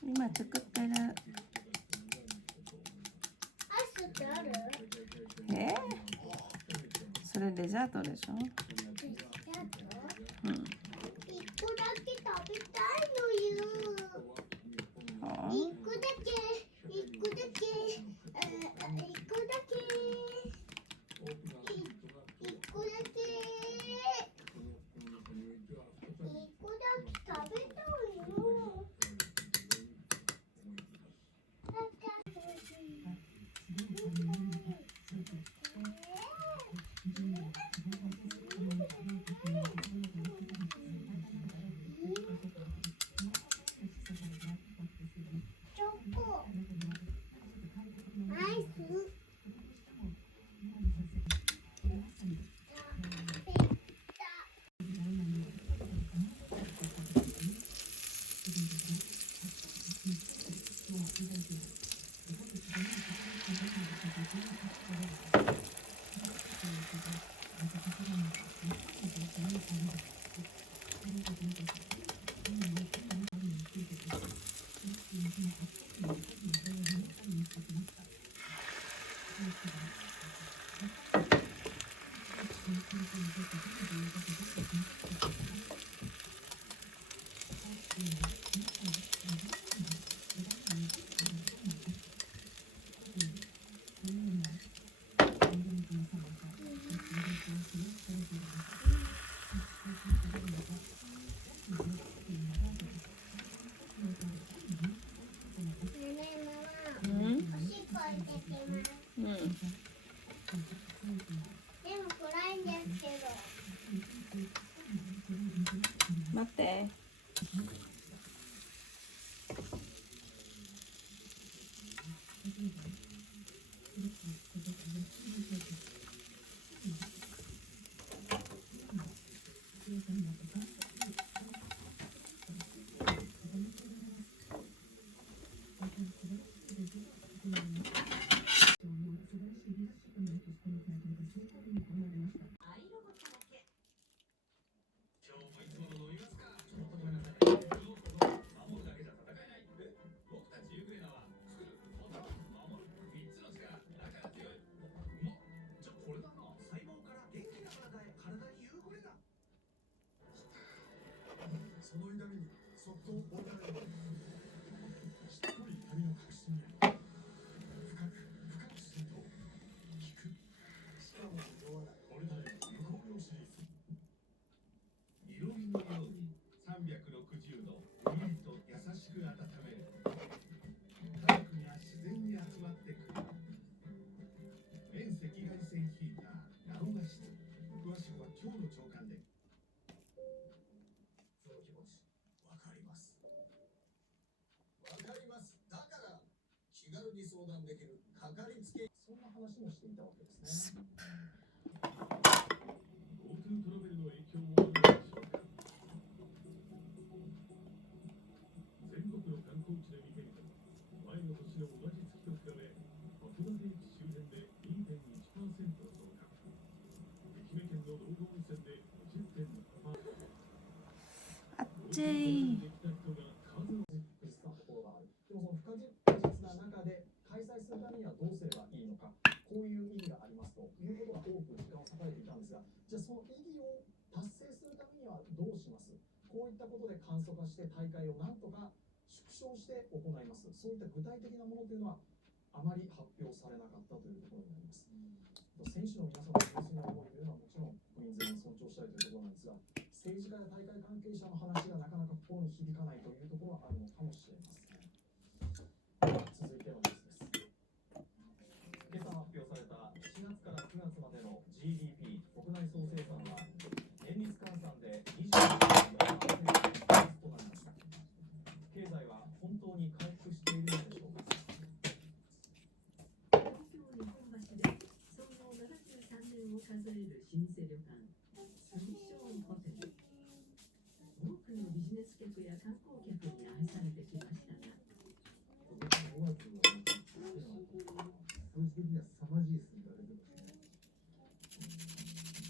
今作ってる。それデザートでしょ。うん。一個だけ食べたいのよ。一個だけ、一個だけ、一個だけ、一個だけ、一個だけ食べたいの。チョコ、アイス。うん。おしっこ行ってきます。うん。でも暗いんですけど。待って。その痛みにそっとおられる。しっかり痛みの核心へ深く深くすると効く。しかも弱い。俺たちの無国用シリーズ。色味のように360度ゆりと優しく温める。科学が自然に集まってくる。遠赤外線ヒーターナノガ室。詳しくは今日の朝刊で。その気持ちわかります。わかります。だから気軽に相談できるかかりつけ、そんな話もしていたわけですね。GoTo トラベルの影響もあるのでしょうか。全国の観光地で見てみても前の年の同じ月と比べ函館駅周辺で 2.1% 増加、愛媛県の道後温泉で 20.7%。あっちい。できた人が数を実したところがある。でもその不可実な中で開催するためにはどうすればいいのか、こういう意義がありますということが多く時間を割かれていたんですが、じゃあその意義を達成するためにはどうします。こういったことで簡素化して大会をなんとか縮小して行います。そういった具体的なものというのはあまり発表されなかったというところになります。選手の皆様の純粋な思いというのはもちろん国民全員尊重したいというところなんですが、政治家や大会関係者の話がなかなか心に響かないというところはあるのかもしれません。続いてのニュースです。今朝発表された7月から9月までの GDP 国内総生産は年率換算で 21.4% となりました。経済は本当に回復しているのでしょうか。東京日本橋で創業73年を数える老舗旅館住庄ホテル。多くのビジネス客や観光客に愛されてきましたが、5月は数字的には凄まじい数字が出てますね。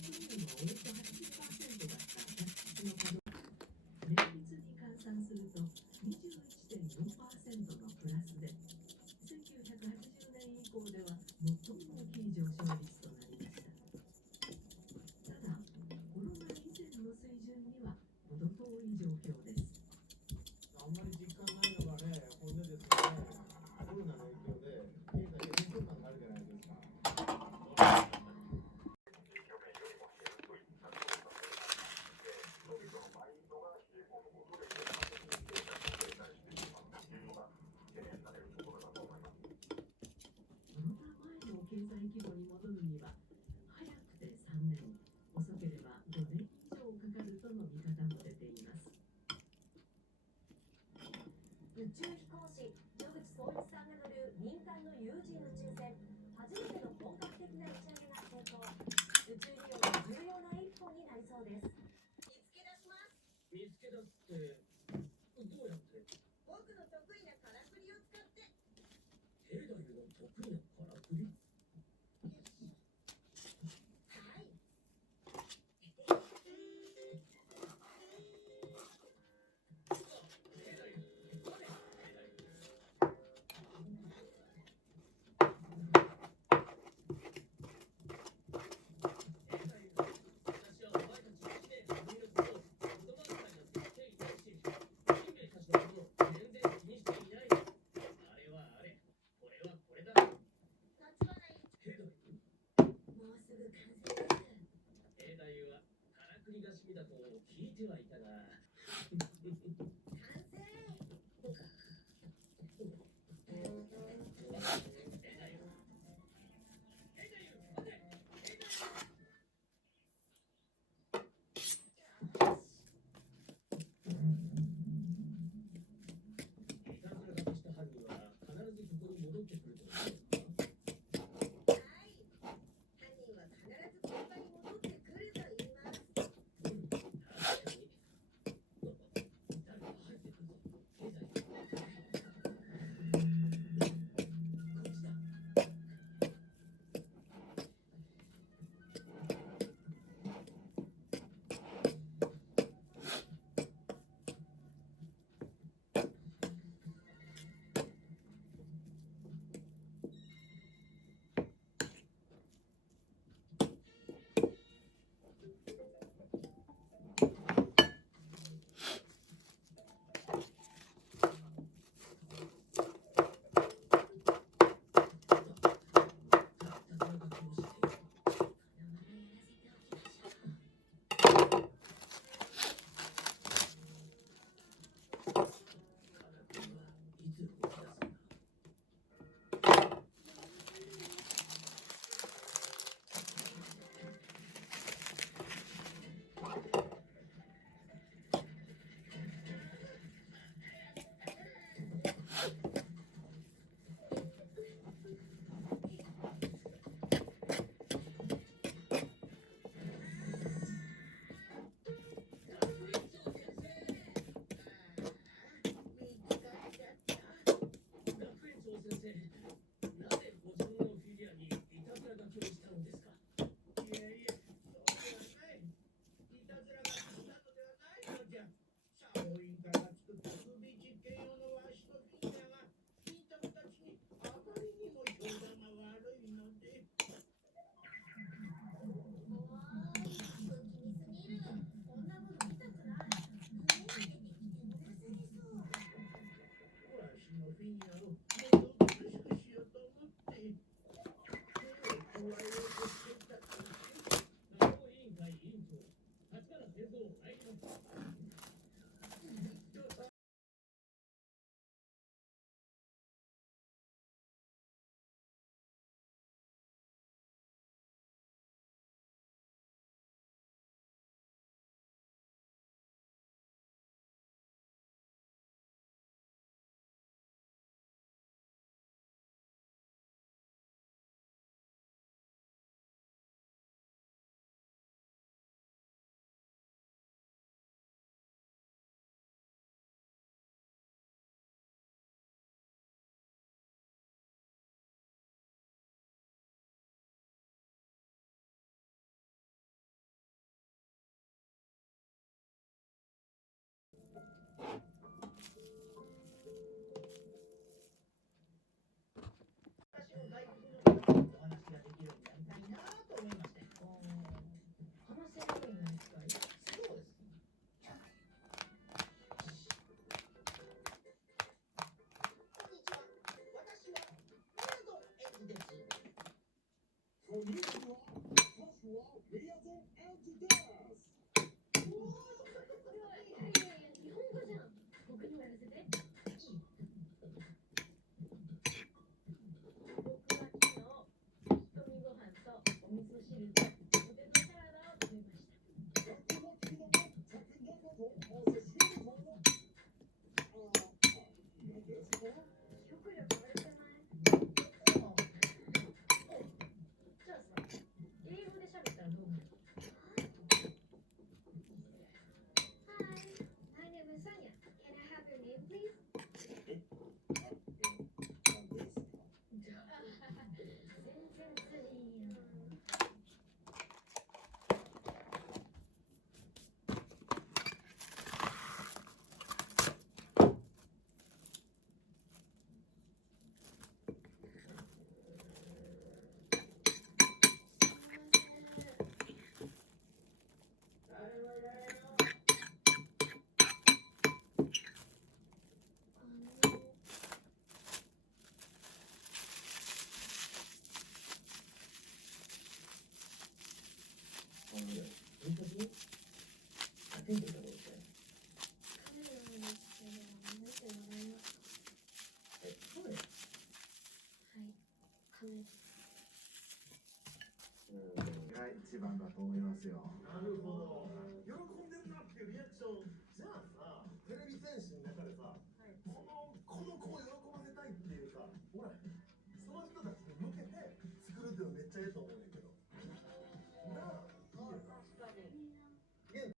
去年はおよそ 80% だった客室の稼働、年率に換算すると 21.4% のプラスで、1980年以降では最も大きい上昇率となりました。ただ、コロナ以前の水準には程遠い状況です。あんまり実感ないのがね、本音ですね。コロナの影響で経済が変調感があるじゃないですか。コロナ前の経済規模に戻るには早くて3年、遅ければ5年以上かかるとの見方も出ています。宇宙飛行士野口聡一さんが乗る民間の有人宇宙船、初めての本格的な打ち上げが成功。宇宙利用の重要な一歩になりそうです。見つけ出します。見つけ出すってどうやって。僕の得意なからくりを使って。兵太夫の得意なからくり。はい。てはいたが。こですよ。なるほど。